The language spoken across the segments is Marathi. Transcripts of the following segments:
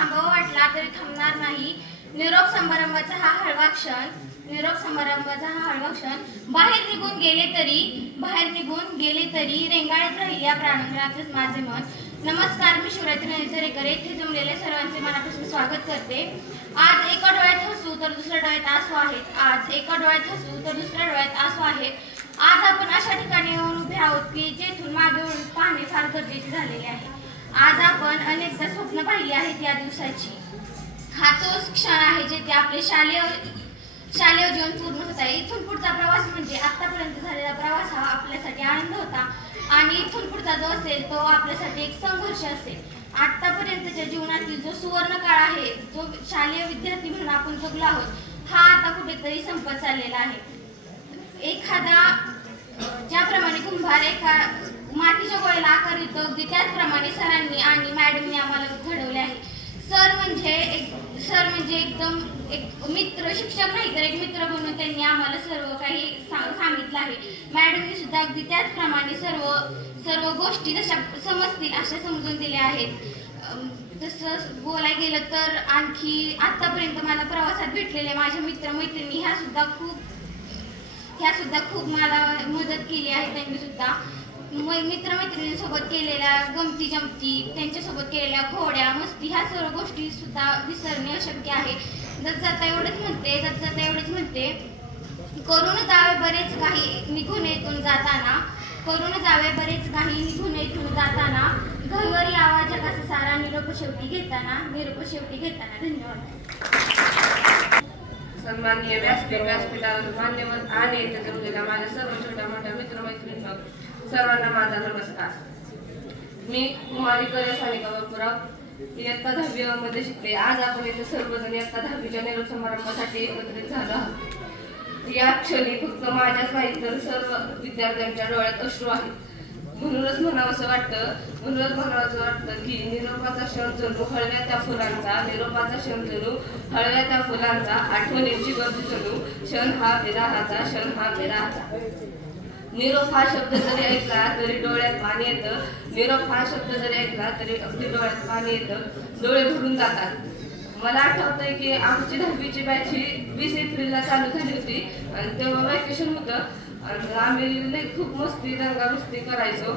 थांबावा वाटला तरी थांबणार नाही. निरोप समारंभाचा हा हळवा क्षण बाहेर निघून गेले तरी रेंगाळत राहील या प्राणघरातच माझे मन. नमस्कार, मी शिवरात्री नैसरेकर. येथे जमलेल्या सर्वांचे मनापासून स्वागत करते. आज एका डोळ्यात हसू तर दुसऱ्या डोळ्यात आसू आहेत. आज आपण अशा ठिकाणी येऊन उभे आहोत की जेथून मागे वळून पाहणे फार गरजेचे झालेले आहे. आज आपण अनेकदा स्वप्न पाहिली आहेत या दिवसाची. हा तोच क्षण आहे जेथे आपले शालेय जीवन पूर्ण होत आहे. इथून पुढचा प्रवास म्हणजे आतापर्यंत झालेला प्रवास हा आपल्यासाठी आनंद होता आणि इथून पुढचा जो असेल तो आपल्यासाठी एक संघर्ष असेल. आतापर्यंतच्या जीवनातील जो सुवर्ण काळ आहे, जो शालेय विद्यार्थी म्हणून आपण जगलो आहोत, हा आता कुठेतरी संपत चाललेला आहे. ज्याप्रमाणे कुंभार एका मातीच्या गोळ्याला आकार देतो, अगदी त्याचप्रमाणे सरांनी आणि मॅडमनी आम्हाला घडवले आहे. सर म्हणजे एकदम एक मित्र, शिक्षक नाही तर एक मित्र म्हणून त्यांनी आम्हाला सर्व काही सांगितलं आहे. मॅडमनी सुद्धा अगदी त्याचप्रमाणे सर्व गोष्टी जशा समजतील अशा समजून दिल्या आहेत. तसं बोलायला गेलं तर आणखी आतापर्यंत मला प्रवासात भेटलेल्या माझ्या मित्रमैत्रिणी ह्या सुद्धा खूप मला मदत केली आहे. त्यांनी सुद्धा मित्रमैत्रिणींसोबत केलेल्या गमती जमती, त्यांच्यासोबत केलेल्या खोड्या मस्ती ह्या सर्व गोष्टी सुद्धा विसरणे अशक्य आहे. जाता एवढेच म्हणते करून जावे बरेच काही निघून येथून जाताना घरवर यावा जगाचा सारा निरोप शेवटी घेताना. धन्यवाद. सन्माननीय व्यासपीठावर मान्यवर आणि येथे जमलेल्या माझ्या सर्व छोट्या मोठ्या मित्रमैत्रिणींना सर्वांना माझा नमस्कार. मी कुमारी सानिका बापूराव इयत्ता 10वी मध्ये शिकते. आज आपण येथे सर्वजण इयत्ता 10वीच्या निरोप समारंभासाठी एकत्रित झालो आहोत. या क्षणी फक्त माझ्याच नाही तर सर्व विद्यार्थ्यांच्या डोळ्यात अश्रू आहेत. म्हणूनच म्हणावंसं वाटतं की निरोपाचा क्षण जणू हळव्या त्या फुलांचा आठवणीची गरज जणू क्षण हा विराहाचा. निरोप हा शब्द जरी ऐकला तरी डोळ्यात पाणी येतं. डोळे भरून जातात. मला आठवतंय की आमची 10वीची बॅच ही 20 एप्रिलला चालू झाली होती आणि तेव्हा वॅकेशन होतं आणि आम्ही खूप दंगामस्ती करायचो.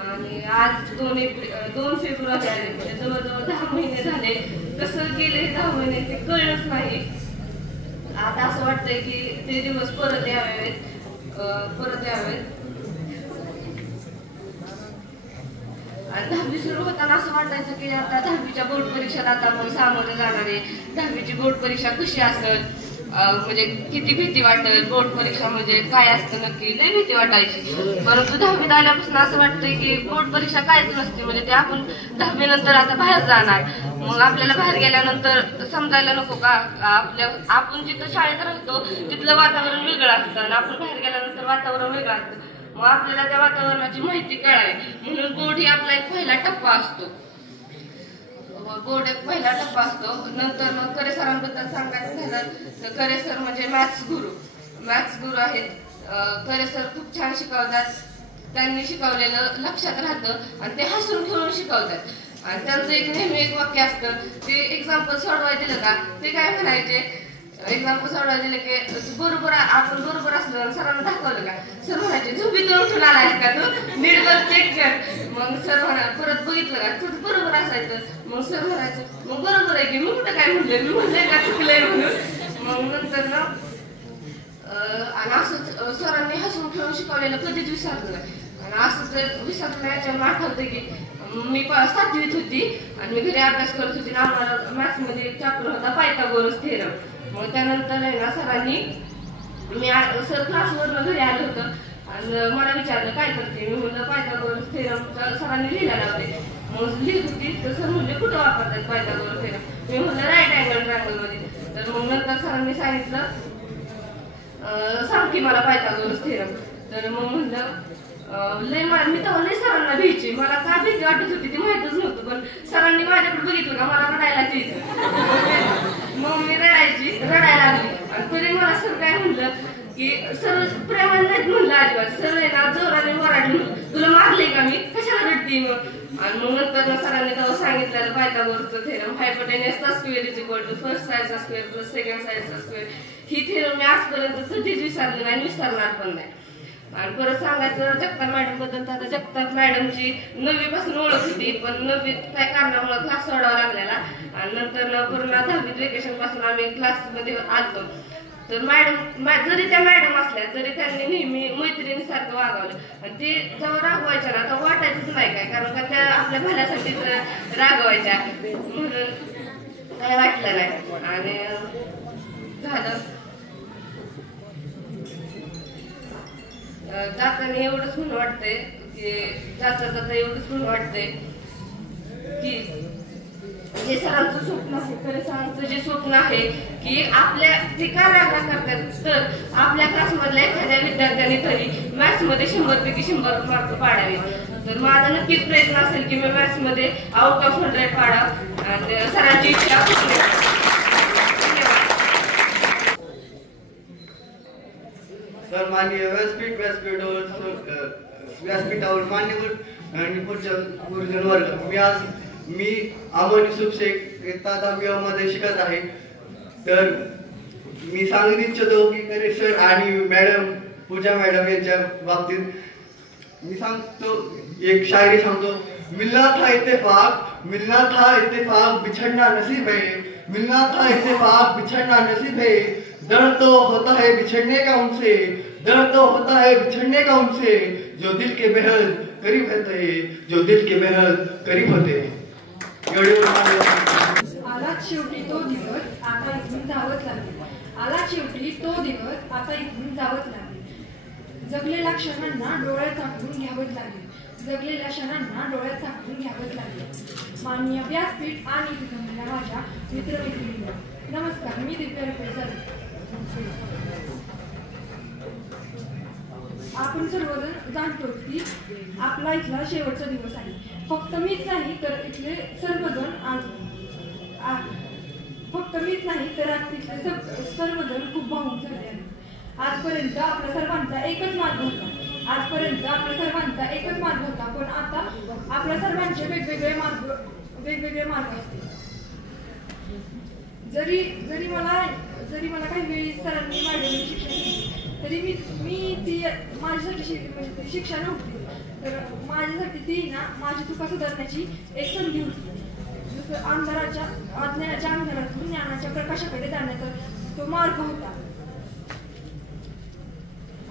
आणि आज 2 फेब्रुवारी आले, म्हणजे जवळजवळ 10 महिने झाले. कसं गेले 10 महिने ते कळलंच नाही. आता असं वाटतंय की ते दिवस परत यावेत. आणि 10वी सुरू होताना असं वाटायचं की आता 10वीच्या बोर्ड परीक्षेला आता आपण सामोरे जाणार आहे. 10वीची बोर्ड परीक्षा कशी असेल, म्हणजे किती भीती वाटेल. बोर्ड परीक्षा म्हणजे काय असतं नक्की, लय भीती वाटायची. परंतु 10वीत आल्यापासून असं वाटतंय की बोर्ड परीक्षा कायच नसते. म्हणजे ते आपण 10वी नंतर आता बाहेर जाणार. मग आपल्याला बाहेर गेल्यानंतर समजायला नको का आपण जिथं शाळेत राहतो तिथलं वातावरण वेगळं असतं आणि आपण बाहेर गेल्यानंतर वातावरण वेगळं असतं. मग आपल्याला त्या वातावरणाची माहिती कळावी म्हणून बोर्ड ही आपला एक पहिला टप्पा असतो. नंतर मग करे सरांबद्दल सांगायचं झालं तर करे सर म्हणजे मॅथ्स गुरु आहेत. करे सर खूप छान शिकवतात. त्यांनी शिकवलेलं लक्षात राहतं आणि ते हसून खेळून शिकवतात. आणि त्यांचं नेहमी एक वाक्य असतं, ते एक्झाम्पल सोडवायला दिलं का ते काय म्हणायचे, एक्झाम्पल सोडवायला दिलं की आपण बरोबर असलं सरांना दाखवलं का सर म्हणायचे झोपीतून उठून आलाय का तू, नीट चेक कर. मग सर परत बघितलं का तुझं बरोबर असायचं. मग सर म्हणायचं मग बरोबर आहे की मी कुठं काय म्हणलं, मी म्हणलंय का चुकलंय म्हणून. मग नंतर ना आणि असंच सरांनी हसून खेळून शिकवलेलं कधीच विसरलं नाही. आणि असं जर विसरलं याच्यावर आठवतं की मी 7वीत होती आणि मी घरी अभ्यास करत होती. आम्हाला मॅथ्समध्ये एक चॅप्टर होता पायथागोरस थेरम. मग त्यानंतर आहे ना सरांनी सर क्लासवरनं घरी आलं होतं आणि मला विचारलं काय करते. मी म्हणलं पायथागोरस थेरम. सरांनी लिहायला लावले. मग लिहित होती तर सर म्हणले कुठं वापरतात पायथागोरस थेरम. मी म्हणलं राईट अँगल ट्रायंगलमध्ये. तर मग नंतर सरांनी सांगितलं सांग की मला पायथागोरस थेरम. तर मग म्हणलं मी तेव्हा लय सरांना भीती, मला काय भीती वाटत होती ती माहितच नव्हतं. पण सरांनी माझ्याकडे बघितलं का मला रडायलाच यायचं. मग मी रडायला लागली. आणि तरी मला सर काय म्हणलं की सर प्रेमाने नाहीत म्हणलं अजिबात. सर आहे ना जोराने ओरडलं, तुला मारले का मी, कशाला रडते ती मग. आणि मग नंतर सरांनी तेव्हा सांगितलेलं पायथागोरसचं थेरम, हायपोटेनसचा square is equal to first साईडचा स्क्वेअर प्लस सेकंड साईडचा स्क्वेअर. ही थेरम मी आजपर्यंत कधीच विसरले नाही, विसरणार पण नाही. आणि परत सांगायचं जगताप मॅडम बद्दल, तर जगताप मॅडमची 9वी पासून ओळख होती, पण 9वीत काय कारणामुळे क्लास सोडावा लागलेला. आणि नंतर पूर्ण 10वीत वेकेशन पासून आम्ही क्लासमध्ये आलतो. तर मॅडम जरी त्या मॅडम असल्या तरी त्यांनी नेहमी मैत्रिणीसारखं वागवलं. आणि ते जेव्हा रागवायच्या ना तेव्हा वाटायचंच नाही काय, कारण का त्या आपल्या भल्यासाठीच रागवायच्या, म्हणून काय वाटलं नाही. आणि झालं जाताना एवढंच म्हणून वाटतंय की जाता एवढंच म्हणून वाटतंय की जे सरांचं स्वप्न आहे, खरे सरांचं जे स्वप्न आहे की आपल्या ते का रागा करतात, तर आपल्या क्लासमधल्या एखाद्या विद्यार्थ्यांनी तरी मॅथ्समध्ये 100 पैकी 100 मार्क पाडावे. तर माझा नक्कीच प्रयत्न असेल की मी मॅथ्समध्ये आउट ऑफ 100 पाडावं आणि सरांची इच्छा पूर्ण. सर माननीय व्यासपीठावर मान्यवर आणि गुरुजन वर्ग, मी अमन युसुफ शेख इयत्ता 10वी मध्ये शिकत आहे. तर मी सांगू इच्छितो की करे सर आणि मॅडम पूजा मॅडम यांच्या बाबतीत मी सांगतो, एक शायरी सांगतो. मिलना था इत्तेफाक बिछड़ना नसीब है, मिलना था इत्तेफाक बिछड़ना नसीब है, दर्द तो होता है बिछड़ने का उनसे, दर्द तो होता है बिछड़ने का उनसे, जो दिल के बेहद करीब होते हैं, जो दिल के बेहद करीब होते हैं. आला शेवटी तो दिवस आता इथून जावंच लागेल, आला शेवटी तो दिवस आता इथून जावंच लागेल. जगलेल्या क्षणांना डोळ्यात झाकून घ्यावंच लागेल, जगलेल्या क्षणांना डोळ्यात झाकून घ्यावंच लागेल. माननीय व्यासपीठ आणि तिथं माझ्या मित्रमैत्रिणींना नमस्कार. मी दिव्या रुपेसर. आपण सर्वजण जाणतो की आपला इथला शेवटचा दिवस आहे. फक्त मीच नाही तर इथले सर्वजण फक्त मीच नाही तर आज तिथले सर्वजण खूप भावूक झाले आहेत. आजपर्यंत आपल्या सर्वांचा एकच मार्ग होता, पण आता आपल्या सर्वांचे वेगवेगळे मार्ग असतील. जरी मला काही वेळी सरांनी मॅडमनी शिक्षण दिले तरी मी ती माझ्यासाठी शिक्षा नव्हती, तर माझ्यासाठी ती ना माझी चुका सुधारण्याची एक संधी होती. जसं अज्ञानाच्या अंधारातून ज्ञानाच्या प्रकाशाकडे जाण्याचा तो मार्ग होता.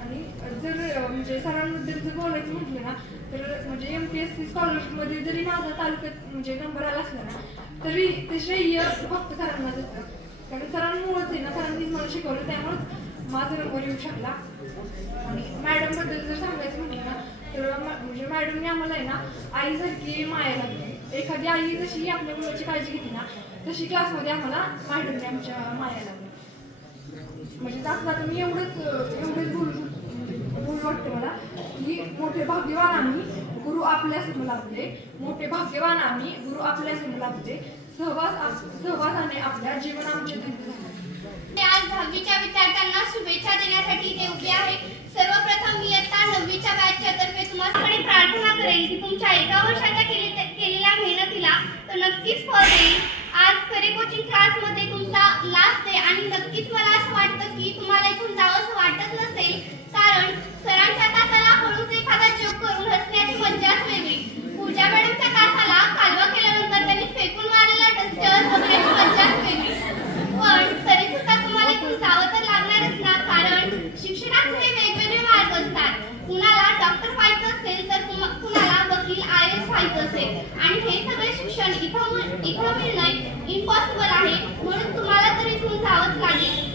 आणि जर म्हणजे सरांबद्दल जर बोलायचं म्हटलं ना तर म्हणजे MPSC स्कॉलरशिपमध्ये जरी माझा तालुक्यात म्हणजे नंबर आला असला ना तरी ते श्रेय फक्त सरांना देतं, कारण सरांमुळेच आहे ना, सरांनीच मला शिकवलं, त्यामुळेच माझा नंबर येऊ शकला. आणि मॅडम बद्दल जर सांगायचं म्हटलं ना तर म्हणजे मॅडमने आम्हाला आहे ना आईसारखी माया लागली. एखादी आई जशी आपल्या मुलाची काळजी घेते ना तशी क्लासमध्ये आम्हाला मॅडमने आमच्या माया लागली. म्हणजे जाता मी एवढंच बोलू वाटतं मला की मोठे भाग्यवान आम्ही गुरु आपल्यास लाभले, मोठे भाग्यवान आम्ही गुरु आपल्यास लाभले, सहवासाने आपल्या जीवन आमचे धन्य झाले. आज 10वीच्या विद्यार्थ्यांना शुभेच्छा देण्यासाठी इथे उभे आहे. सर्वप्रथम मी इयत्ता 9वीच्या बॅचच्या तर्फे तुम्हाला प्रार्थना करेन की तुमच्या एका वर्षाच्या केलेल्या मेहनतीला तो नक्कीच फळ देईल. आज खरे कोचिंग क्लासमध्ये तुमचा लास्ट डे आणि नक्कीच मला असं वाटतं की तुम्हाला इथून जावंसं वाटत नसेल, कारण सरांच्या तासाला हळूच एखादा जोक करून हसण्याची मज्जाच वेगळी. पूजा मॅडमच्या तासाला कालवा केल्यानंतर त्यांनी फेकून मारलेला डस्टर बघण्याची मज्जाच वेगळी. पण तरी सुद्धा तुम्हाला इथून जावं तर लागणारच ना, कारण शिक्षणाचे हे वेगवेगळे मार्ग असतात. कुणाला डॉक्टर व्हायचं असेल तर कुणाला वकील IAS व्हायचं असेल, आणि हे सगळे शिक्षण इथं मिळणं इम्पॉसिबल आहे. म्हणून तुम्हाला तर इथून जावंच लागेल.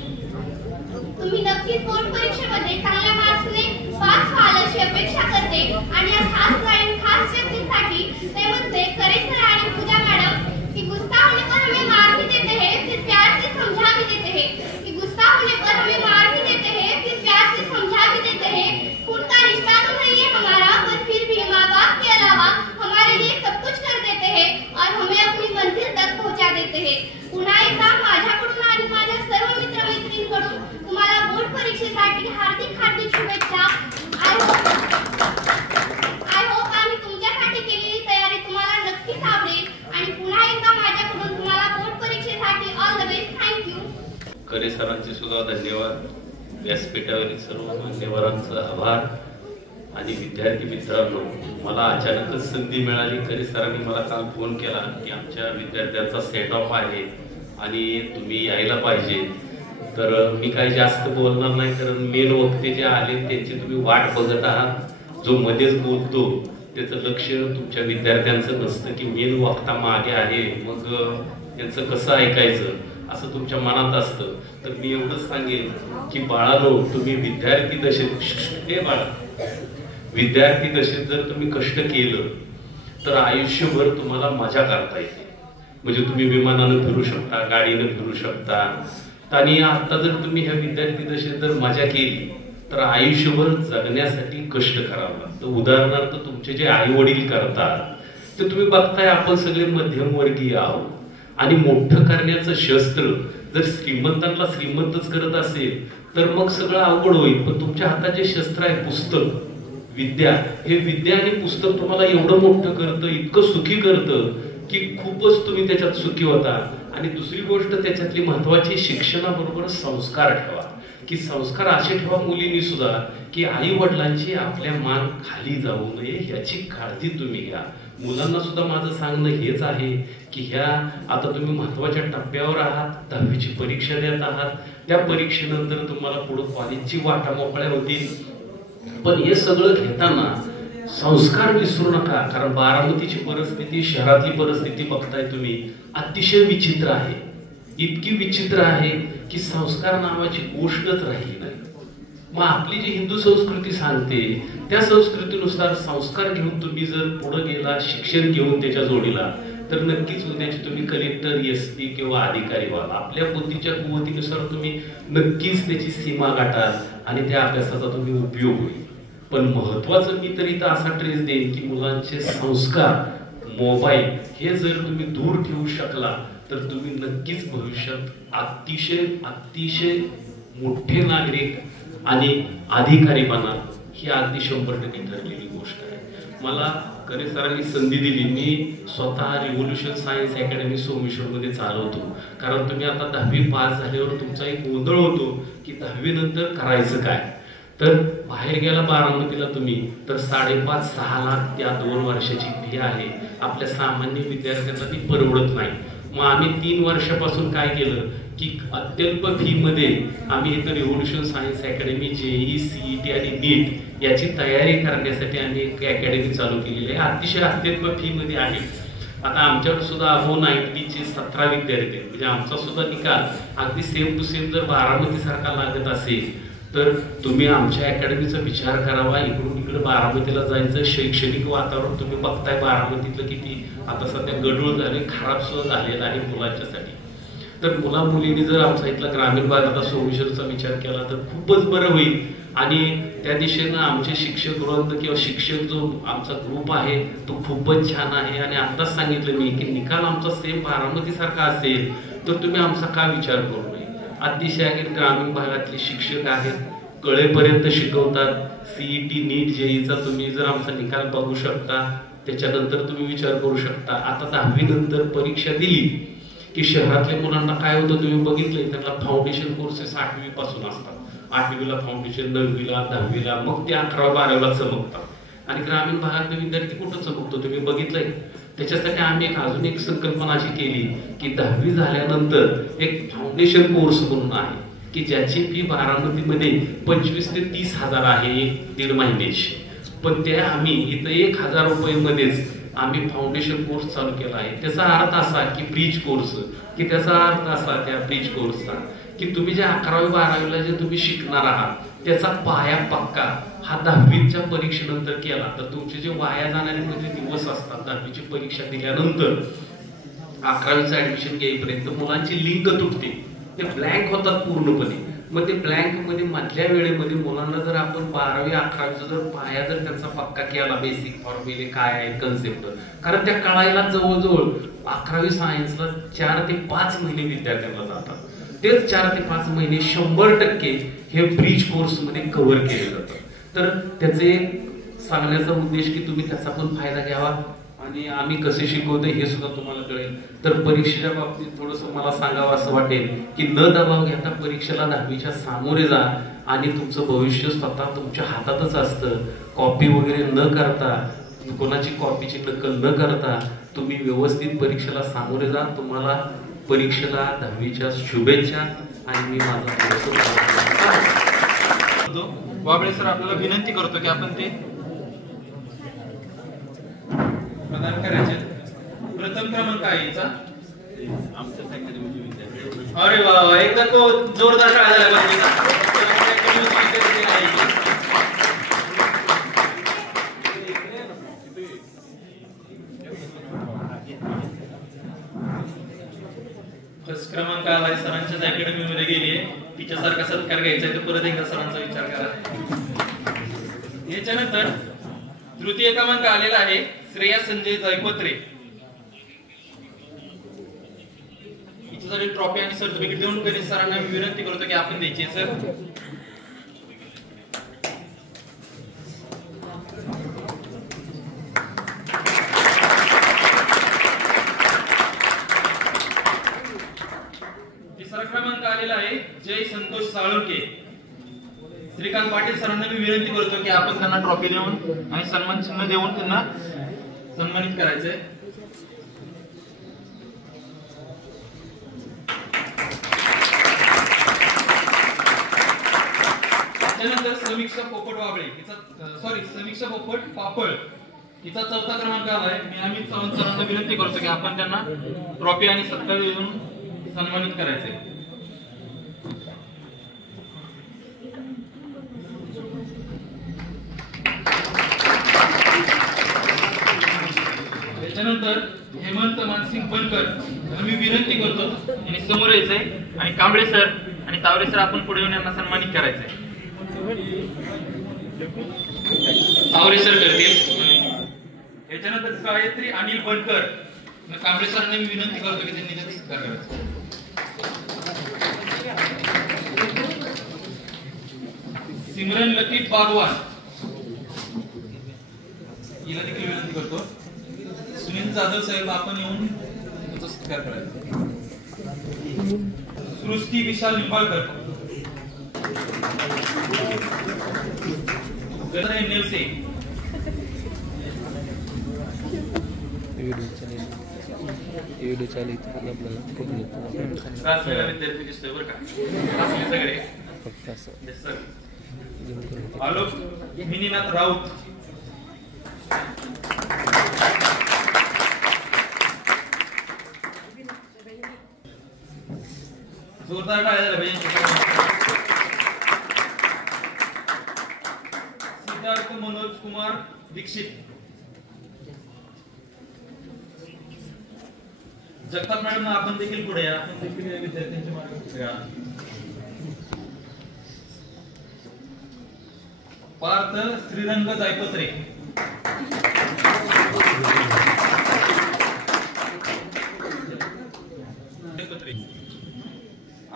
तुम्ही नक्कीच बोर्ड परीक्षेमध्ये चांगल्या मार्क्सने पास व्हाल अशी अपेक्षा करते. आणि या खास व्यक्तीसाठी ते म्हणजे करे सर आणि पूजा मॅडम की गुस्सा होने पर हमें मार भी देते हैं फिर प्यार से समझा भी देते हैं, कि गुस्सा होने पर हमें मार भी देते हैं फिर प्यार से समझा भी देते हैं. खून का रिश्ता तो नहीं है हमारा, पर फिर भी माँ बाप के अलावा हमारे लिए सब कुछ कर देते हैं और हमें अपनी मंजिल तक पहुँचा देते हैं. पुन्हा एकदा माझ्याकडून आणि माझ्या सर्व मित्रमैत्रिणींकडून तुम्हाला बोर्ड परीक्षेसाठी हार्दिक शुभेच्छा. आय होप आम्ही तुमच्यासाठी केलेली माझ्याकडून तुम्हाला बोर्ड परीक्षेसाठी ऑल द बेस्ट. थँक्यू. करे सरांचे सुद्धा धन्यवाद. व्यासपीठावरील सर्व मान्यवरांचा आभार. आणि विद्यार्थी मित्रांनो, मला अचानकच संधी मिळाली. करे सरांनी मला काल फोन केला की आमच्या विद्यार्थ्यांचा सेट ऑफ आहे आणि तुम्ही यायला पाहिजे. तर मी काही जास्त बोलणार नाही, कारण मेन वक्ते जे आले त्यांची तुम्ही वाट बघत आहात. जो मध्येच बोलतो त्याचं लक्ष तुमच्या विद्यार्थ्यांचं नसतं की मेन वक्ता मागे आहे, मग त्यांचं कसं ऐकायचं असं तुमच्या मनात असतं. तर मी एवढंच सांगेन की बाळानो, तुम्ही विद्यार्थी दशेत जर तुम्ही कष्ट केलं तर आयुष्यभर तुम्हाला मजा करता येते. म्हणजे तुम्ही विमानानं फिरू शकता, गाडीनं फिरू शकता. आणि आता जर तुम्ही ह्या विद्यार्थी दशेत जर मजा केली तर आयुष्यभर जगण्यासाठी कष्ट करावं लागतं. उदाहरणार्थ तुमचे जे आई वडील करतात ते तुम्ही बघताय, आपण सगळे मध्यमवर्गीय आहोत. आणि मोठं करण्याचं शस्त्र जर श्रीमंतांना श्रीमंतच करत असेल तर मग सगळं अवघड होईल. पण तुमच्या हातात जे शस्त्र आहे पुस्तक, विद्या, हे विद्या आणि पुस्तक तुम्हाला एवढं मोठं करतं, इतकं सुखी करतं की खूपच तुम्ही त्याच्यात सुखी होता. आणि दुसरी गोष्ट त्याच्यातली महत्वाची, शिक्षणाबरोबर संस्कार ठेवा. की संस्कार असे ठेवा मुलींनी सुद्धा की आई वडिलांची आपल्या मान खाली जाऊ नये याची काळजी तुम्ही घ्या. मुलांना सुद्धा माझं सांगणं हेच आहे की ह्या आता तुम्ही महत्वाच्या टप्प्यावर आहात, 10वीची परीक्षा देत आहात. त्या परीक्षेनंतर तुम्हाला पुढे कॉलेजची वाटा मोकळ्या होतील. पण हे सगळं घेताना संस्कार विसरू नका. कारण बारामतीची परिस्थिती, शहरातली परिस्थिती बघताय तुम्ही, अतिशय विचित्र आहे. इतकी विचित्र आहे की संस्कार नावाची गोष्टच राहिली नाही. मग आपली जी हिंदू संस्कृती सांगते त्या संस्कृतीनुसार संस्कार घेऊन तुम्ही जर पुढे गेला, शिक्षण घेऊन त्याच्या जोडीला, तर नक्कीच उद्याची तुम्ही कलेक्टर, SP किंवा अधिकारी व्हाल. आपल्या बुद्धीच्या कुवतीनुसार तुम्ही नक्कीच त्याची सीमा गाठाल आणि त्या अभ्यासाचा तुम्ही उपयोग होईल. पण महत्वाचं मी तर इथं असा ट्रेस देईन की मुलांचे संस्कार, मोबाईल हे जर तुम्ही दूर ठेवू शकला तर तुम्ही नक्कीच भविष्यात अतिशय मोठे नागरिक आणि अधिकारी बना. ही अगदी 100% ठरलेली गोष्ट आहे. मला करे सरांनी संधी दिली. मी स्वतः रिव्होल्युशन सायन्स अकॅडमी सोमेश्वरमध्ये चालवतो. कारण तुम्ही आता 10वी पास झाल्यावर तुमचा एक गोंधळ होतो की 10वी नंतर करायचं काय. तर बाहेर गेला बारामतीला तुम्ही तर 5.5-6 लाख त्या 2 वर्षाची फी आहे. आपल्या सामान्य विद्यार्थ्यांना ती परवडत नाही. मग आम्ही 3 वर्षापासून काय केलं की अत्यल्प फी मध्ये आम्ही इथं revolution science academy, JEE, CET आणि NEET याची तयारी करण्यासाठी आम्ही एक अकॅडमी चालू केलेली आहे. अतिशय अत्यल्प फी मध्ये आहे. आता आमच्याकडे सुद्धा अबोव 90चे 17 विद्यार्थी, म्हणजे आमचा सुद्धा निकाल अगदी सेम टू सेम जर बारामती सारखा लागत असेल तर तुम्ही आमच्या अकॅडमीचा विचार करावा. इकडून इकडे बारामतीला जायचं. शैक्षणिक वातावरण तुम्ही बघताय बारामतीतलं किती आता सध्या गढूळ झाले, खराब सुद्धा झालेलं आहे मुलांच्यासाठी. तर मुला मुलींनी जर आमचा इथला ग्रामीण भागाचा सोमेश्वरचा विचार केला तर खूपच बरं होईल. आणि त्या दिशेनं आमचे शिक्षक वृंद किंवा शिक्षक जो आमचा ग्रुप आहे तो खूपच छान आहे. आणि आताच सांगितलं मी की निकाल आमचा सेम बारामती सारखा असेल तर तुम्ही आमचा का विचार करू नये. अतिशय ग्रामीण भागातले शिक्षक आहेत, कळेपर्यंत शिकवतात. CET, NEET, JEEचा तुम्ही जर आमचा निकाल बघू शकता, त्याच्यानंतर तुम्ही विचार करू शकता. आता 10वी नंतर परीक्षा दिली की शहरातल्या मुलांना काय होतं तुम्ही बघितलंय, त्यांना फाउंडेशन कोर्सेस 8वी पासून असतात. 8वीला फाउंडेशन, 9वीला, 10वीला, मग ते 11वी 12वीला चमकतात. आणि ग्रामीण भागातले विद्यार्थी कुठं चमकतो तुम्ही बघितलंय. त्याच्यासाठी आम्ही अजून एक संकल्पना अशी केली की 10वी झाल्यानंतर एक फाउंडेशन कोर्स म्हणून आहे की ज्याची फी बारामतीमध्ये 25 ते 30 हजार आहे 1-1.5 महिन्याची. पण त्या आम्ही इथं 1000 रुपयेमध्येच आम्ही फाउंडेशन कोर्स चालू केला आहे. त्याचा अर्थ असा की ब्रिज कोर्स, की त्याचा अर्थ असा त्या ब्रिज कोर्सचा की तुम्ही जे 11वी 12वीला जे तुम्ही शिकणार आहात त्याचा पाया पक्का हा 10वीच्या परीक्षेनंतर केला तर तुमचे जे वाया जाणारे म्हणजे दिवस असतात 10वीची परीक्षा दिल्यानंतर 11वीचं ऍडमिशन घेईपर्यंत मुलांची लिंक तुटते, ते ब्लँक होतात पूर्णपणे. मग ते ब्लँक मध्ये मधल्या वेळेमध्ये मुलांना जर आपण 12वी 11वीचा जर पाया जर त्यांचा पक्का केला, बेसिक फॉर्म्युले काय आहे, कन्सेप्ट, कारण त्या कळायला जवळजवळ 11वी सायन्सला 4 ते 5 महिने विद्यार्थ्यांना जातात. तेच 4 ते 5 महिने 100% हे ब्रिज कोर्स मध्ये कव्हर केले जातात. तर त्याचे सांगण्याचा उद्देश की तुम्ही त्याचा पण फायदा घ्यावा. आणि आम्ही कसे शिकवतो हे सुद्धा तुम्हाला कळेल. तर परीक्षेच्या बाबतीत थोडंसं मला सांगावं असं वाटेल की न दबाव घेता परीक्षेला 10वीच्या सामोरे जा आणि तुमचं भविष्य स्वतः तुमच्या हातातच असतं. कॉपी वगैरे न करता, कोणाची कॉपीची नक्कल न करता तुम्ही व्यवस्थित परीक्षेला सामोरे जा. तुम्हाला परीक्षेला 10वीच्या शुभेच्छा. आणि मी माझा वाबळे सर आपल्याला विनंती करतो की आपण ते प्रदान करायचे. प्रथम क्रमांक आहे याचा. अरे वा, एकदा तो जोरदार टाळ्या झाला पाहिजे. फर्स्ट क्रमांक आलाय, सरांच्याच अकॅडमीमध्ये गेली आहे. तिच्यासारखा सत्कार घ्यायचा आहे तर परत एकदा सरांचा विचार करा. याच्यानंतर तृतीय क्रमांक आलेला आहे श्रेया संजय जयपत्रे. हिच्यासाठी ट्रॉफी आणि सर्टिफिकेट देऊन गणेश सरांना मी विनंती करतो की आपण द्यायची आहे सर. तिसरा क्रमांक आलेला आहे जय संतोष साळुंके. श्रीकांत पाटील सरांना मी विनंती करतो की आपण त्यांना ट्रॉफी देऊन आणि सन्मान चिन्ह देऊन त्यांना सन्मानित करायचंय. त्यानंतर समीक्षा पोपट वाबळे समीक्षा पोपट पापळ हिचा चौथा क्रमांक आलाय. मी अमित सावंत सरांना विनंती करतो की आपण त्यांना ट्रॉफी आणि सत्कार देऊन सन्मानित करायचंय. त्याच्यानंतर हेमंत मानसिंग बनकर मी विनंती करतो आणि समोर यायचंय आणि कांबळे सर आणि तावरे सर आपण पुढे येऊन यांना सन्मानित करायचंय. तावरे सर करतील. याच्यानंतर गायत्री अनिल बनकर कांबळे सरांना मी विनंती करतो की त्यांनी त्याचा सत्कार करायचा. सिमरन लतीफ बागवान हिला देखील विनंती करतो. सुनील जाधव साहेब आपण येऊन त्याचा सत्कार करायचा. सृष्टी विशाल निंबाळकर नेवसे व्हिडिओ चालित आपल्याला विद्यार्थी दिसतोय बरं का सगळे फक्त असं आलोक मिनीनाथ राऊत. जोरदार टाळ्या झाल्या पाहिजे. सिद्धार्थ मनोज कुमार दीक्षित. जगताप मॅडम आपण देखील पुढे या. आपण देखील विद्यार्थ्यांच्या मार्गात या. पार्थ श्रीरंग जायपत्रे.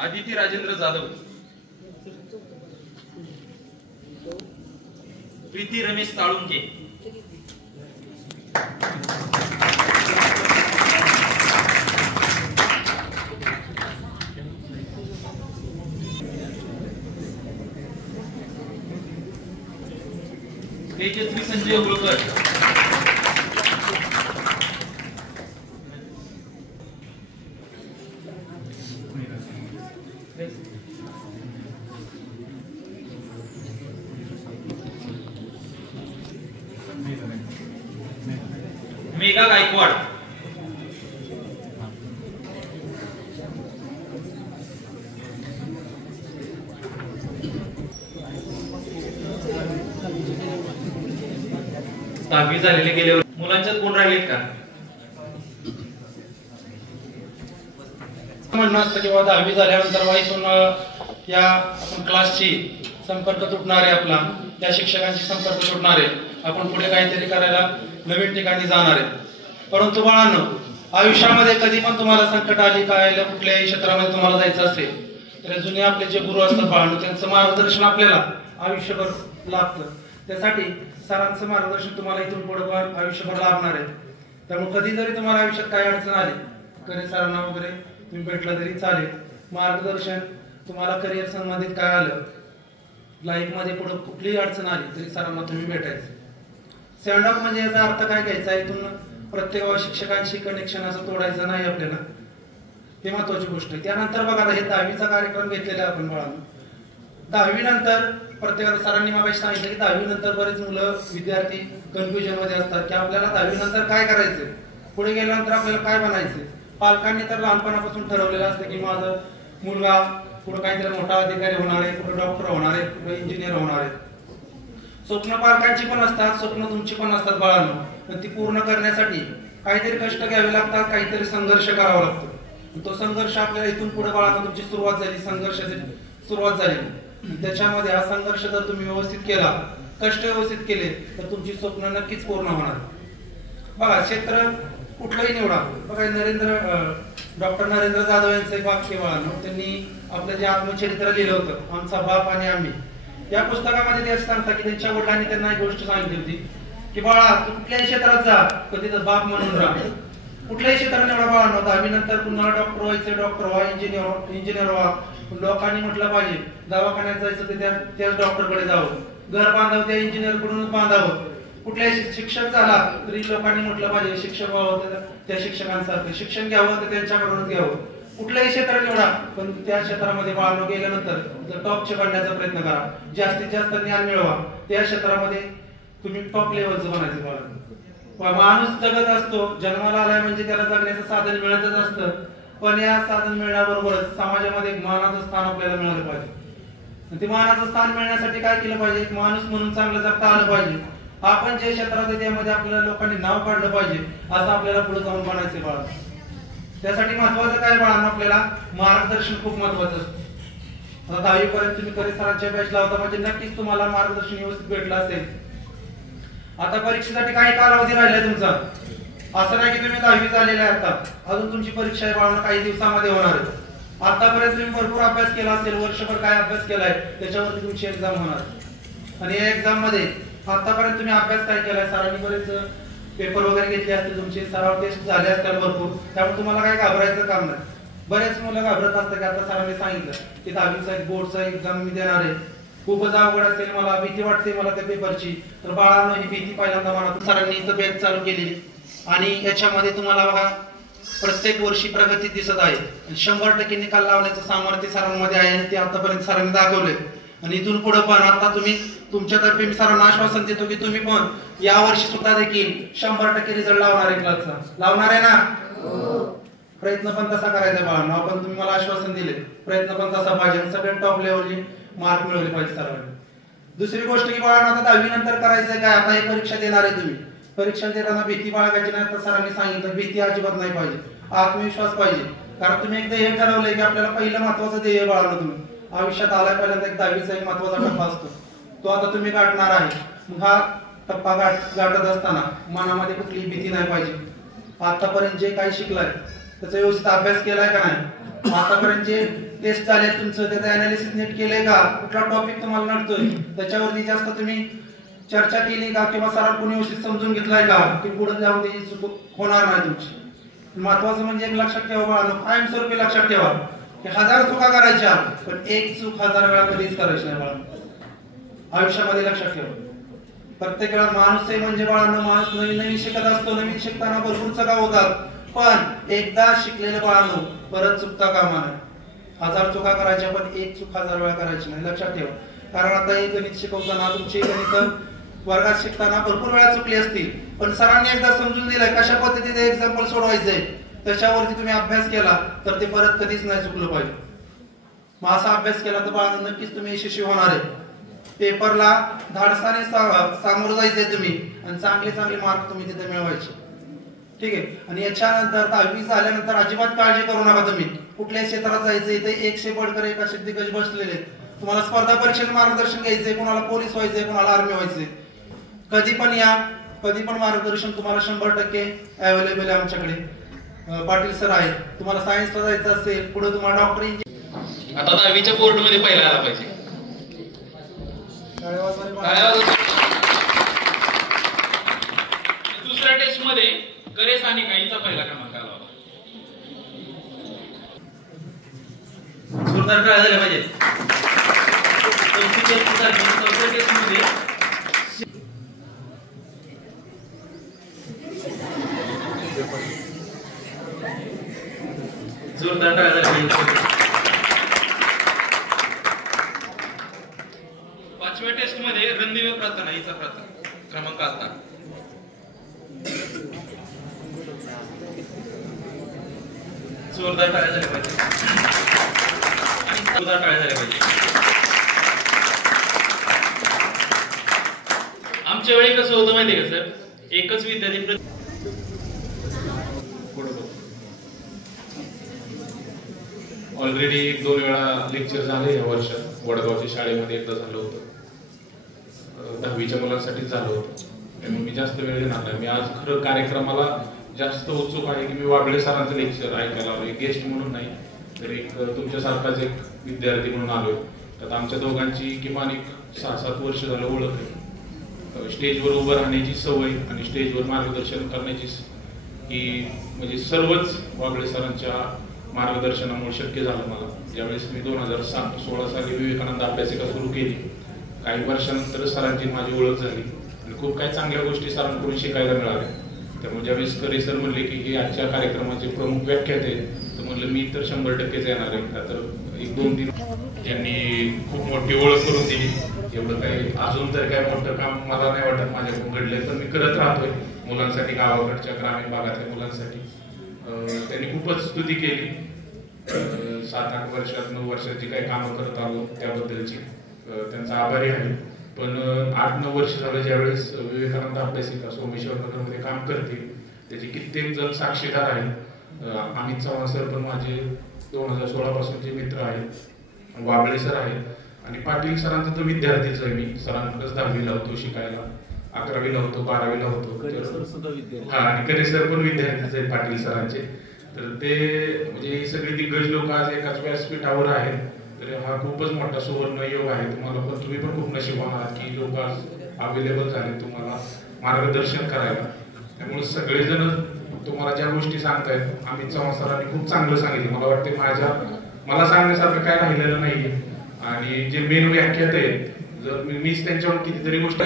आदिती राजेंद्र जाधव. प्रीती रमेश साळुंके. तेजस्वी संजय होळकर. मेघा गायकवाड. दहावी झालेले गेले मुलांच्यात कोण राहिलेत का? म्हणणं असतं किंवा 10वी झाल्यानंतर वाईतून या आपण क्लासची संपर्क तुटणार आहे, आपला त्या शिक्षकांची संपर्क तुटणार आहे, आपण पुढे काहीतरी करायला नवीन ठिकाणी जाणार आहे. परंतु बाळांनो, आयुष्यामध्ये कधी पण तुम्हाला संकट आली, काय कुठल्याही क्षेत्रामध्ये तुम्हाला जायचं असेल तर जुने आपले जे गुरु असतात बाळांनो, त्यांचं मार्गदर्शन आपल्याला आयुष्यभर लागतं. त्यासाठी सरांचं मार्गदर्शन तुम्हाला इथून पुढे पण आयुष्यभर लाभणार आहे. त्यामुळे कधी जरी तुम्हाला आयुष्यात काही अडचण आली, करिअर सरांना वगैरे तुम्ही भेटला तरी चालेल. मार्गदर्शन तुम्हाला करिअर संबंधित काय आलं, लाईफमध्ये पुढे कुठलीही अडचण आली तरी सरांना तुम्ही भेटायचं. स्टँड अप म्हणजे याचा अर्थ काय घ्यायचा, इथून प्रत्येक शिक्षकांशी कनेक्शन असं तोडायचं नाही आपल्याला, हे महत्वाची गोष्ट आहे. त्यानंतर बघा हे 10वीचा कार्यक्रम घेतलेला आपण बाळांनो. 10वी नंतर प्रत्येकाला सरांनी मागाशी सांगितलं की 10वी नंतर बरेच मुलं विद्यार्थी कन्फ्युजन मध्ये असतात की आपल्याला 10वी नंतर काय करायचंय, पुढे गेल्यानंतर आपल्याला काय बनायचंय. पालकांनी तर लहानपणापासून ठरवलेलं असतं की माझा मुलगा पुढे काहीतरी मोठा अधिकारी होणार आहे, कुठे डॉक्टर होणार आहे, कुठे इंजिनियर होणार आहे. स्वप्न पालकांची पण असतात, स्वप्न तुमची पण असतात बाळांनो. पण ती पूर्ण करण्यासाठी काहीतरी कष्ट घ्यावे लागतात, काहीतरी संघर्ष करावा लागतो. तो संघर्ष आपल्याला इथून पुढे बाळांनो तुमची सुरुवात झाली, संघर्षाची सुरुवात झाली. त्याच्यामध्ये हा संघर्ष जर तुम्ही व्यवस्थित केला, कष्ट व्यवस्थित केले तर तुमची स्वप्न नक्कीच पूर्ण होणार. बघा क्षेत्र कुठलंही निवडा. बघा डॉक्टर नरेंद्र जाधव यांचं एक वाक्य बाळांनो, त्यांनी आपलं जे आत्मचरित्र लिहिलं होतं, आमचा बाप आणि आम्ही, या पुस्तकामध्ये ते सांगतात की त्यांच्या वडिलांनी त्यांना एक गोष्ट सांगितली होती की बाळा तू कुठल्याही क्षेत्रात जा, कधी तर बाप म्हणून राहा. कुठल्याही क्षेत्रात निवडा बाळांनो. 10वी नंतर पुन्हा डॉक्टर व्हायचं, डॉक्टर व्हा, इंजिनियर व्हा. लोकांनी म्हटलं पाहिजे दवाखान्यात जायचं ते त्याच डॉक्टरकडे जावं, घर बांधावं त्या इंजिनियर कडूनच बांधावं. कुठल्याही शिक्षक झाला तरी लोकांनी म्हटलं पाहिजे शिक्षक व्हावं त्या शिक्षकांसारखं, शिक्षण घ्यावं तर त्यांच्याकडूनच घ्यावं. कुठल्याही क्षेत्र निवडा, पण त्या क्षेत्रामध्ये बाळांनो गेल्यानंतर टॉपचे बनण्याचा प्रयत्न करा, जास्तीत जास्त ज्ञान मिळवा. त्या क्षेत्रामध्ये तुम्ही टॉप लेवलचं बनायचं बाळांनो. माणूस जगत असतो, जन्माला आलाय म्हणजे त्याला जगण्याचं साधन मिळतच असतं, पण या साधन मिळण्याबरोबरच समाजामध्ये एक मानाचं स्थान आपल्याला मिळालं पाहिजे. ते मानाचं स्थान मिळण्यासाठी काय केलं पाहिजे, एक माणूस म्हणून चांगलं जगता आलं पाहिजे. आपण जे क्षेत्रात आहे त्यामध्ये आपल्याला लोकांनी नाव काढलं पाहिजे, असं आपल्याला पुढे जाऊन बनायचे बाळा. त्यासाठी महत्वाचं काय बाळांना, आपल्याला मार्गदर्शन खूप महत्वाचं असतं. 10वी पर्यंत तुम्ही करिअर सरांच्या बॅचला होता म्हणजे नक्कीच तुम्हाला मार्गदर्शन व्यवस्थित भेटलं असेल. आता परीक्षेसाठी काही कालावधी राहिलाय तुमचा, असं नाही की तुम्ही 10वी झालेले आता अजून तुमची परीक्षा आहे बाळांनो काही दिवसामध्ये होणार आहे. आतापर्यंत तुम्ही भरपूर अभ्यास केला असेल, वर्षभर काय अभ्यास केलाय त्याच्यावरती तुमची एक्झाम होणार. आणि या एक्झाम मध्ये आतापर्यंत तुम्ही अभ्यास काय केलाय, सरांनी बरेच पेपर वगैरे घेतले असतील, तुमचे सराव टेस्ट झाले असतील भरपूर, त्यामुळे तुम्हाला काय घाबरायचं काम नाही. बरेच मुलं घाबरत असतात की आता सरांनी सांगितलं की 10वीचा एक बोर्डचा एक्झाम मी देणार आहे, खूपच अवघड असेल, मला भीती वाटते मला त्या पेपरची. तर बाळांनो ही भीती पहिल्यांदा मनातून सरांनी इथं बॅच चालू केलेली आणि याच्यामध्ये तुम्हाला बघा प्रत्येक वर्षी प्रगती दिसत आहे. 100% निकाल लावण्याचं सामर्थ्य सरांमध्ये आहे आणि ते आतापर्यंत सरांनी दाखवले. आणि इथून पुढे पण आता तुम्ही तुमच्यातर्फे मी सरांना आश्वासन देतो की तुम्ही पण या वर्षी सुद्धा देखील 100% रिझल्ट लावणार आहे, क्लासचा लावणार आहे ना. प्रयत्न पण तसा करायचा बाळांनो. आपण तुम्ही मला आश्वासन दिले, प्रयत्न पण तसा पाहिजे, सगळ्यात टॉप लेवलचे मार्क मिळवले पाहिजे सरांनी. दुसरी गोष्ट की बाळांनो आता 10वी नंतर करायचंय काय, आता हे परीक्षा देणार आहे तुम्ही. परीक्षा देताना भीती बाळगायची नाही, तर सरांनी सांगितलं भीती अजिबात नाही पाहिजे, आत्मविश्वास पाहिजे. कारण तुम्ही एकदा हे ठरवलंय की आपल्याला पहिलं महत्वाचं ध्येय बाळांनो तुम्ही आयुष्यात आलाय, पहिल्यांदा एक 10वीचा एक महत्वाचा टप्पा असतो, तो आता तुम्ही गाठणार आहे. मग हा टप्पा गाठत असताना मनामध्ये कुठलीही भीती नाही पाहिजे. आतापर्यंत जे काही शिकलाय त्याचा व्यवस्थित अभ्यास केलाय का नाही, आतापर्यंत जे टेस्ट झाले तुमचं त्याचं अनालिसिस नीट केलंय का, कुठला टॉपिक तुम्हाला नडतोय त्याच्यावरती जास्त तुम्ही चर्चा केली का, किंवा सरांनी व्यवस्थित समजून घेतलाय का, की पुढे जाऊन त्याची चूक होणार नाही तुमची. महत्वाचं म्हणजे एक लक्षात ठेवा बाळांनो, कायमस्वरूपी लक्षात ठेवा की 1000 चुका करायच्या पण एक चूक 1000 वेळा कधीच करायची नाही बाळांनो. आयुष्यामध्ये लक्षात ठेवा, प्रत्येक वेळा माणूस आहे म्हणजे बाळांनो माणूस नवीन नवीन शिकत असतो, नवीन शिकताना भरपूर चुका होतात, पण एकदा शिकलेलं बाळांनो परत चुकता कामा नाही. 1000 चुका करायच्या पण एक चूक 1000 वेळा करायची नाही, लक्षात ठेवा. कारण आता हे गणित शिकवताना तुमचे गणित वर्गात शिकताना भरपूर वेळा चुकली असतील, पण सरांनी एकदा समजून दिलंय कशा पद्धतीने एक्झाम्पल सोडवायचंय, त्याच्यावरती तुम्ही अभ्यास केला तर ते परत कधीच नाही चुकलं पाहिजे. मग असा अभ्यास केला तर बाळांनो नक्कीच तुम्ही यशस्वी होणार आहे. पेपरला धाडसाने सामोरं जायचंय तुम्ही आणि चांगले चांगले मार्क तुम्ही तिथे मिळवायचे, ठीक आहे. आणि याच्यानंतर 10वी झाल्यानंतर अजिबात काळजी करू नका, तुम्ही कुठल्या क्षेत्रात जायचंय ते 100 पडकर 1 दिग्गज बसलेले. तुम्हाला स्पर्धा परीक्षेचं मार्गदर्शन घ्यायचंय, कोणाला पोलीस व्हायचंय, कोणाला आर्मी व्हायचंय, कधी पण या, कधी पण मार्गदर्शन तुम्हाला 100% अवेलेबल आहे आमच्याकडे. पाटील सर आहे, तुम्हाला सायन्सला जायचं असेल, पुढे तुम्हाला डॉक्टर इंजिनियर. आता 10वीच्या बोर्ड मध्ये पहिला आला पाहिजे. दुसऱ्या टेस्ट मध्ये करे सानिकाईचा पहिला क्रमांक आला होता. जोरदार टाळ्या झाल्या पाहिजेत. चौथ्या टेस्टमध्ये जोरदार टाळ्या झाल्या पाहिजेत. 5व्या टेस्ट मध्ये रणदिवे प्रार्थना हिचा क्रमांक आता. जोरदार टाळ्या झाल्या पाहिजे. जोरदार टाळ्या झाल्या पाहिजे. आमच्या वेळी कसं होतं माहितीये का सर, एकच विद्यार्थी ऑलरेडी 1-2 वेळा लेक्चर झाले या वर्षात. वडगावच्या शाळेमध्ये एकदा झालं होतं, 10वीच्या मुलांसाठी झालं होतं. त्यामुळे मी जास्त वेळ देणार नाही. मी आज खरं कार्यक्रमाला जास्त उत्सुक आहे की मी वागळे सरांचं लेक्चर ऐकायला आलोय, गेस्ट म्हणून नाही तर एक तुमच्यासारखाच एक विद्यार्थी म्हणून आलोय. तर आमच्या दोघांची किमान एक 6-7 वर्ष झालं ओळख आहे. स्टेजवर उभं राहण्याची सवय आणि स्टेजवर मार्गदर्शन करण्याची ही म्हणजे सर्वच वागळे सरांच्या मार्गदर्शनामुळे शक्य झालं मला. ज्यावेळेस मी 2016 साली विवेकानंद अभ्यासिका सुरू केली, काही वर्षानंतर सरांची माझी ओळख झाली आणि खूप काही चांगल्या गोष्टी सरांकडून शिकायला मिळाल्या. त्यामुळे ज्यावेळेस करे सर म्हणले की हे आजच्या कार्यक्रमाचे प्रमुख व्याख्याते आहेत, तर म्हणलं मी तर 100%च येणार आहे. का तर 1-2 दिन ज्यांनी खूप मोठी ओळख करून दिली. एवढं काही अजून तर काय मोठं काम मला नाही वाटत माझ्याकडून घडलंय, तर मी करत राहतोय मुलांसाठी, गावाकडच्या ग्रामीण भागातल्या मुलांसाठी. त्यांनी खूपच स्तुती केली 7-8 वर्षात 9 वर्षात जी काही कामं करत आलो त्याबद्दलची त्यांचा आभारी आहे. पण 8-9 वर्ष झालं ज्यावेळेस विवेकानंद अभ्यासिका सोमेश्वर नगरमध्ये काम करते त्याचे कित्येक जण साक्षीदार आहेत. अमित चव्हाण सर पण माझे 2016 पासूनचे मित्र आहेत, वाबळे सर आहेत आणि पाटील सरांचा तर विद्यार्थीच आहे. मी सरांकडेच 10वीला होतो शिकायला, 11वीला होतो, 12वीला होतो. हा, आणि करे सर पण विद्यार्थीच आहेत पाटील सरांचे. तर ते म्हणजे ही सगळी दिग्गज लोक आज एकाच व्यासपीठावर आहेत. तर हा खूपच मोठा सुवर्ण योग आहे. तुम्ही पण खूप नशीबवान आहात की लोक आज अवेलेबल झाले तुम्हाला मार्गदर्शन करायला. त्यामुळे सगळेजण तुम्हाला ज्या गोष्टी सांगतायत अमित चव्हाण सरांनी खूप चांगलं सांगितलं. मला वाटते मला सांगण्यासारखं काय राहिलेलं नाहीये. आणि जे मेन व्याख्यात आहेत, जर मीच त्यांच्यावर कितीतरी गोष्टी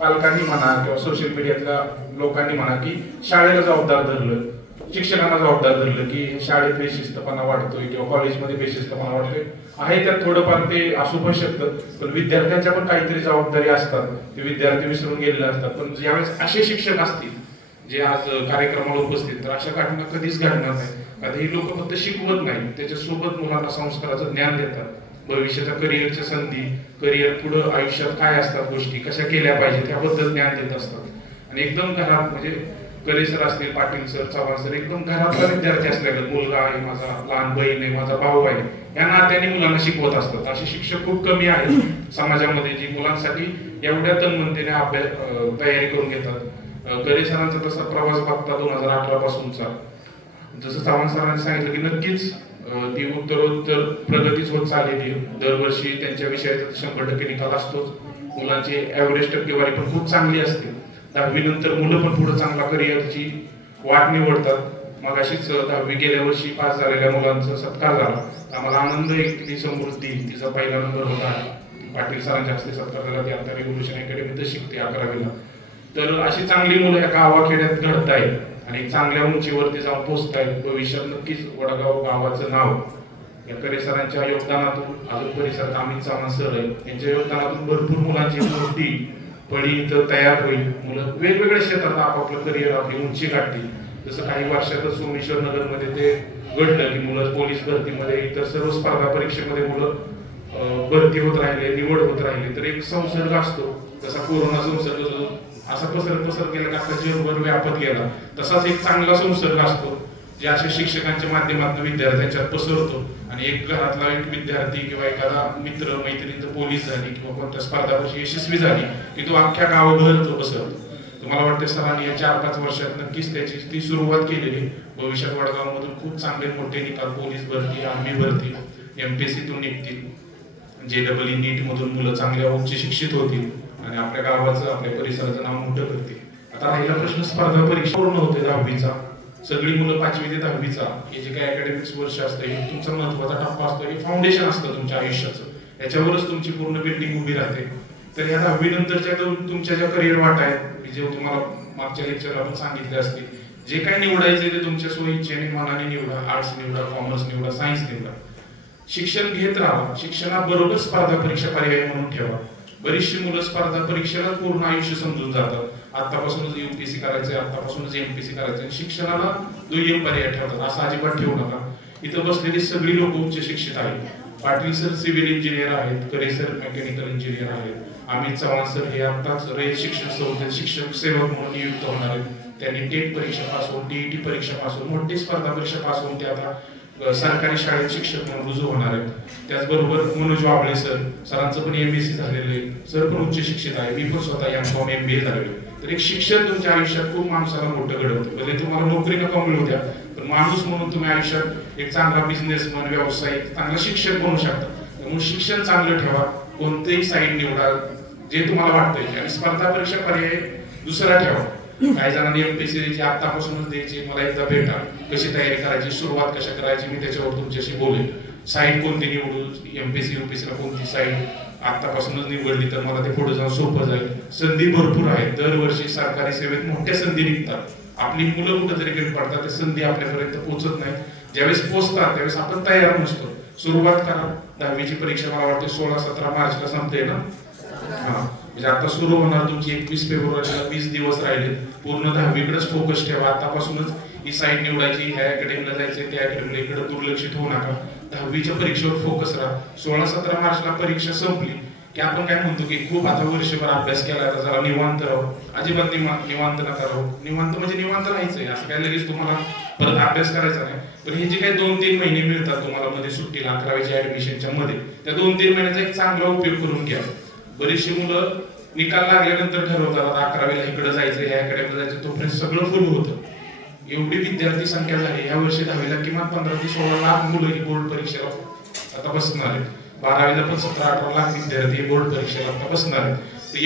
पालकांनी म्हणा किंवा सोशल मीडियातल्या लोकांनी म्हणा की शाळेला जबाबदार धरलं, शिक्षकांना जबाबदार धरलं की शाळेत बेशिस्तपणा वाढतोय किंवा कॉलेजमध्ये बेशिस्तपणा वाढतोय. आहे त्यात थोडंफार ते असू पण शकतं, पण विद्यार्थ्यांच्या पण काहीतरी जबाबदारी असतात. ते विद्यार्थी विसरून गेलेले असतात. पण ज्यावेळेस असे शिक्षक असतील जे आज कार्यक्रमाला उपस्थित, तर अशा घटना कधीच घडणार नाही. आता ही लोक फक्त शिकवत नाही, त्याच्यासोबत मुलांना संस्काराचं ज्ञान देतात. भविष्याच्या करिअरच्या संधी, करिअर पुढं आयुष्यात काय असतात गोष्टी कशा केल्या पाहिजे त्याबद्दल ज्ञान देत असतात. आणि एकदम घरात म्हणजे करे सर असतील, पाटील सर, चव्हाण सर एकदम घरातला विद्यार्थी असल्यागत, मुलगा आहे माझा, लहान बहीण आहे, माझा भाऊ आहे, या नात्याने मुलांना शिकवत असतात. असे शिक्षक खूप कमी आहेत समाजामध्ये जी मुलांसाठी एवढ्या तन्मनतेने तयारी करून घेतात. करे सरांचा तसा प्रवास बघता 2018 पासूनचा, जसं चव्हाण सरांनी सांगितलं की नक्कीच ती उत्तरोत्तर प्रगतीच होत चाललेली. दरवर्षी त्यांच्या विषयाचा 100% निकाल असतोच. मुलांची ऍव्हरेज टक्केवारी पण खूप चांगली असते. 10वी नंतर मुलं पण पुढे चांगला करिअरची वाट निवडतात. मग अशीच 10वी गेल्या वर्षी पास झालेल्या मुलांचा सत्कार झाला. आम्हाला आनंद आहे की ती समृद्धी तिचा पहिला नंबर होता. पाटील सरांच्या हस्ते सत्कार झाला. ती आता रेव्होल्युशन अकॅडमीतच शिकते 11वीला. तर अशी चांगली मुलं या गावाखेड्यात घडत आहेत आणि चांगल्या उंचीवरती जाऊन पोहोचतायत. भविष्यात नक्कीच वडगाव गावाचं नाव या करे सरांच्या योगदानातून, अजून परिसरात अमित चव्हाण सर आहेत यांच्या योगदानातून भरपूर मुलांची मोठी पडी इथं तयार होईल. मुलं वेगवेगळ्या क्षेत्रात आपापलं करिअर आपली उंची गाठतील. जसं काही वर्षातच सोमेश्वर नगरमध्ये ते घडलं की मुलं पोलीस भरतीमध्ये, इतर सर्व स्पर्धा परीक्षेमध्ये मुलं भरती होत राहिले, निवड होत राहिली. तर एक संसर्ग असतो, जसा कोरोना संसर्ग जो असा पसरत गेला की आता जगभर व्यापत गेला, तसाच एक चांगला संसर्ग असतो जे अशा शिक्षकांच्या माध्यमातून विद्यार्थ्यांच्यात पसरतो. आणि एक घरातला एक विद्यार्थी किंवा एखादा मित्र मैत्रिणी पोलीस झाली किंवा कोणत्या स्पर्धा परीक्षा यशस्वी झाली की तो अख्ख्या गावभर तो पसरतो. मला वाटतं सरांनी या 4-5 वर्षात नक्कीच त्याची ती सुरुवात केलेली. भविष्यात वडगावमधून खूप चांगले मोठे निकाल, पोलीस भरती, आर्मी भरती, MPSCतून निघतील, JEE नीट मधून मुलं चांगल्या उच्च शिक्षित होतील आणि आपल्या गावाचं आपल्या परिसराचं नाव मोठं करतील. आता राहिला प्रश्न स्पर्धा परीक्षा पूर्ण होते 10वीचा. सगळी मुलं 5वी ते 10वीचा हे जे काही अकॅडमिक्स वर्ष असतं हे तुमचा महत्वाचा टप्पा असतो, हे फाउंडेशन असतं तुमच्या आयुष्याचं. याच्यावरच तुमची पूर्ण बिल्डिंग उभी राहते. तर या 10वी नंतरच्या तुमच्या ज्या करिअर वाटा आहेत, जे तुम्हाला मागच्या लेक्चरला पण सांगितले असतील, जे काय निवडायचे ते तुमच्या सोयीच्छेने मनाने निवडा. आर्ट्स निवडा, कॉमर्स निवडा, सायन्स निवडा. शिक्षण घेत राहा. शिक्षणाबरोबर स्पर्धा परीक्षा पर्याय म्हणून ठेवा. बरीचशी मुलं स्पर्धा परीक्षेला पूर्ण आयुष्य समजून जातात. आतापासूनच UPSC करायचंय, आतापासूनच MPSC करायचंय, शिक्षणाला दुय्यम पर्याय ठेवतात. असं अजिबात ठेवू नका. इथं बसलेली सगळी लोक उच्च शिक्षित आहेत. पाटील सर सिव्हिल इंजिनियर आहेत, करे सर मेकॅनिकल इंजिनियर आहेत, अमित चव्हाण सर हे आताच रयत शिक्षण संस्थेत शिक्षक सेवक म्हणून नियुक्त होणार आहेत. त्यांनी टेट परीक्षा पास होऊन, TET परीक्षा पास होऊन, मोठी स्पर्धा परीक्षा पास होऊन ते आता सरकारी शाळेत शिक्षक म्हणून रुजू होणार आहेत. त्याचबरोबर मनोज वाबळे सरांचं पण MSc झालेलं आहे. सर पण उच्च शिक्षित आहे. मी पण स्वतः M.Com MBA झालेलो. तर एक शिक्षण तुमच्या आयुष्यात खूप माणसाला मोठं घडवतं. भले तुम्हाला नोकरी नका मिळू द्या, पण माणूस म्हणून तुम्ही आयुष्यात एक चांगला बिझनेसमन, व्यावसायिक, चांगला शिक्षक बनू शकता. त्यामुळे शिक्षण चांगलं ठेवा. कोणतेही साईड निवडा जे तुम्हाला वाटतंय. आणि स्पर्धा परीक्षा पर्याय दुसरा ठेवा. काही जणांनी MPSC द्यायची, आतापासूनच द्यायची, मला एकदा भेटा, कशी तयारी करायची, सुरुवात कशा करायची, मी त्याच्यावर तुमच्याशी बोलेन. साईड कोणती निवडू, MPSC UPSC ला कोणती साईड आतापासूनच निवडली तर मला ते पुढे जाऊन सोपं जाईल. संधी भरपूर आहेत. दरवर्षी सरकारी सेवेत मोठ्या संधी निघतात. आपली मुलं कुठेतरी कमी पडतात, त्या संधी आपल्यापर्यंत पोहोचत नाहीत. ज्यावेळेस पोहोचतात त्यावेळेस आपण तयार नसतो. सुरुवात करा. 10वीची परीक्षा मला वाटते 16-17 मार्चला संपते ना. म्हणजे आता सुरू होणार तुमची 21 फेब्रुवारीला 20 दिवस राहिले. पूर्ण 10वीकडेच फोकस ठेवा. आतापासूनच ही साईड निवडायची, ह्या अकॅडमीला जायचं, त्या अकॅडमीला, इकडे दुर्लक्षित होऊ नका. 10वीच्या परीक्षेवर फोकस राहा. 16-17 मार्चला परीक्षा संपली की आपण काय म्हणतो की खूप आता वर्षभर अभ्यास केला, आता जरा निवांत राहू. अजिबात निवांत नका राहू. निवांत म्हणजे निवांत राहायचंय. असं काय लगेच तुम्हाला परत अभ्यास करायचा नाही. पण हे जे काही 2-3 महिने मिळतात तुम्हाला मध्ये सुट्टीला 11वीच्या ऍडमिशनच्या मध्ये, त्या 2-3 महिन्याचा एक चांगला उपयोग करून घ्या. बरीचशी मुलं निकाल लागल्यानंतर ठरवतात 11वीला इकडे जायचं, ह्या अकॅडमीला जायचं, तोपर्यंत सगळं फुल होतं. एवढी विद्यार्थी संख्या झाली. या वर्षी 10वीला किमान 15 ते 16 लाख मुलं ही बोर्ड परीक्षेला आता बसणार आहेत. 12वीला पण 17-18 लाख विद्यार्थी बोर्ड परीक्षेला आता बसणार आहेत. तर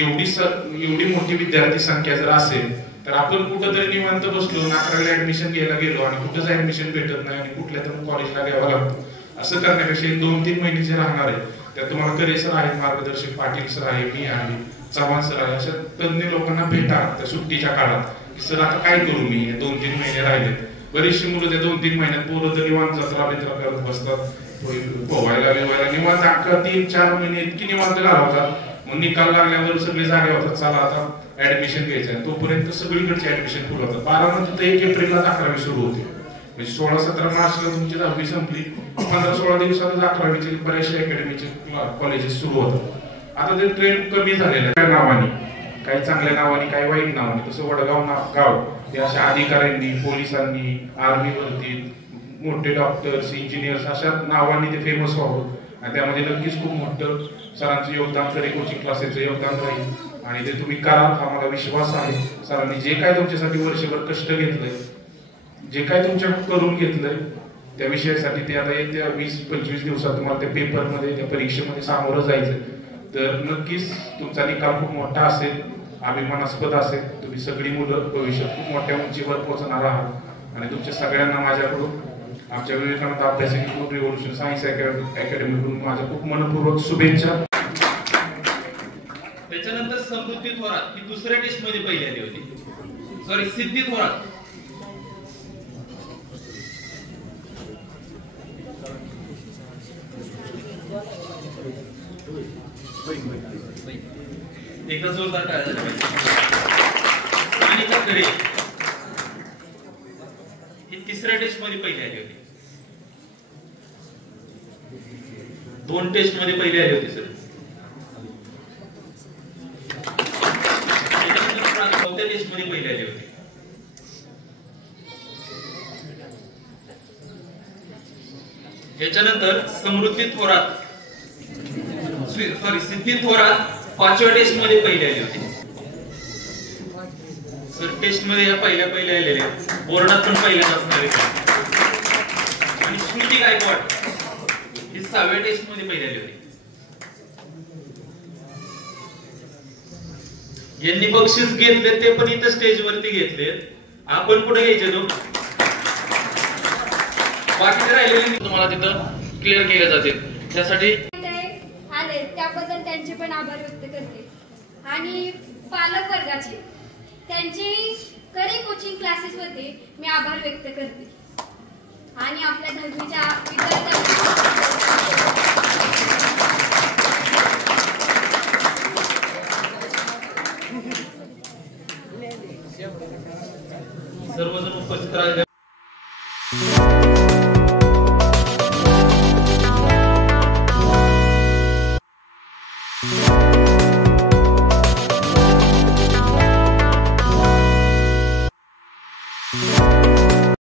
एवढी मोठी विद्यार्थी संख्या जर असेल तर आपण कुठंतरी निवांत बसलो, 11वीला ऍडमिशन घ्यायला गेलो आणि कुठंच ऍडमिशन भेटत नाही आणि कुठल्या तर कॉलेजला घ्यावं लागतं. असं करण्यापेक्षा 2-3 महिने जे राहणार आहे त्यात तुम्हाला करे सर आहेत मार्गदर्शक, पाटील सर आहे, मी आहे, चव्हाण सर आहे, अशा तज्ञ लोकांना भेटा त्या सुट्टीच्या काळात. सर आता काय करू मी, 2-3 महिने राहिले. बरीचशी मुलं त्या 2-3 महिन्यात पोरं तर निवांत जत्रा बित्रा करत बसतात, पोहायला बिवायला निवांत 3-4 महिने इतकी निवांत घालवतात. मग निकाल लागल्यावर सगळे जागे होतात, चला आता ऍडमिशन घ्यायचं. तोपर्यंत सगळीकडचे ऍडमिशन फुल होतात. 12 नंतर 1 एप्रिलला 11वी सुरू होते. म्हणजे 16-17 मार्चला तुमची 10वी संपली. 15-16 दिवसातच 11वीचे बऱ्याचशा अकॅडमीचे कॉलेजेस सुरू होतात. आता ते ट्रेंड कमी झालेलं आहे नावाने, काही चांगल्या नावाने, काही वाईट नावाने. तसं वडगाव गाव हे अशा अधिकाऱ्यांनी, पोलिसांनी, आर्मी भरती, मोठे डॉक्टर्स, इंजिनियर्स अशा नावाने ते फेमस व्हावं. आणि त्यामध्ये नक्कीच खूप मोठं सरांचं योगदान, तरी कोचिंग क्लासेसचं योगदान राहील. आणि ते तुम्ही कराल हा मला विश्वास आहे. सरांनी जे काय तुमच्यासाठी वर्षभर कष्ट घेतलंय, जे काय तुमच्याकडून करून घेतलंय त्या विषयासाठी, ते आता येत्या 20-25 दिवसात तुम्हाला त्या पेपरमध्ये, त्या परीक्षेमध्ये सामोरं जायचं. तर नक्कीच तुमचा निकाल खूप मोठा असेल, अभिमानास्पद असेल. तुम्ही सगळी मुलं भविष्यात खूप मोठ्या उंचीवर पोहोचणार आहात. आणि तुमच्या सगळ्यांना माझ्याकडून, आमच्या विवेकानंद अभ्यासिक रिव्होल्यूशन सायन्स अकॅडमीकडून माझ्या खूप मनपूर्वक शुभेच्छा. त्याच्यानंतर समृद्धी थोरात ही दुसऱ्या टेस्ट मध्ये पहिली आली होती. सॉरी, सिद्धी थोरात. एकदा जोरदार काय झालं आणि कडे ही तिसऱ्या टेस्ट मध्ये पहिली आली होती. 2 टेस्ट मध्ये पहिली आली होती सर. चौथ्या टेस्ट मध्ये पहिली आली होती. याच्यानंतर समृद्धी थोरात, सॉरी सिद्धी थोरात 5व्या टेस्ट मध्ये पहिली आली होती. सर टेस्ट मध्ये या पहिल्या आलेल्या, बोर्डात पण पहिल्या असणार. आणि श्रुती गायकवाड ही 6व्या टेस्ट मध्ये पहिली आली होती. यांनी बक्षीस घेतले ते पण इथं स्टेजवरती घेतलेत. आपण पुढे घ्यायचे तो बाकीचे राहिलेले तुम्हाला तिथं क्लिअर केले जातील. त्यासाठी आले त्याबद्दल त्यांचे पण आभार व्यक्त करते. आणि पालक वर्गाचे त्यांचे खरे कोचिंग क्लासेस मध्ये मी आभार व्यक्त करते. आणि आपल्या 10वीच्या विद्यार्थ्यांना सर्वजण उपस्थित राहिले.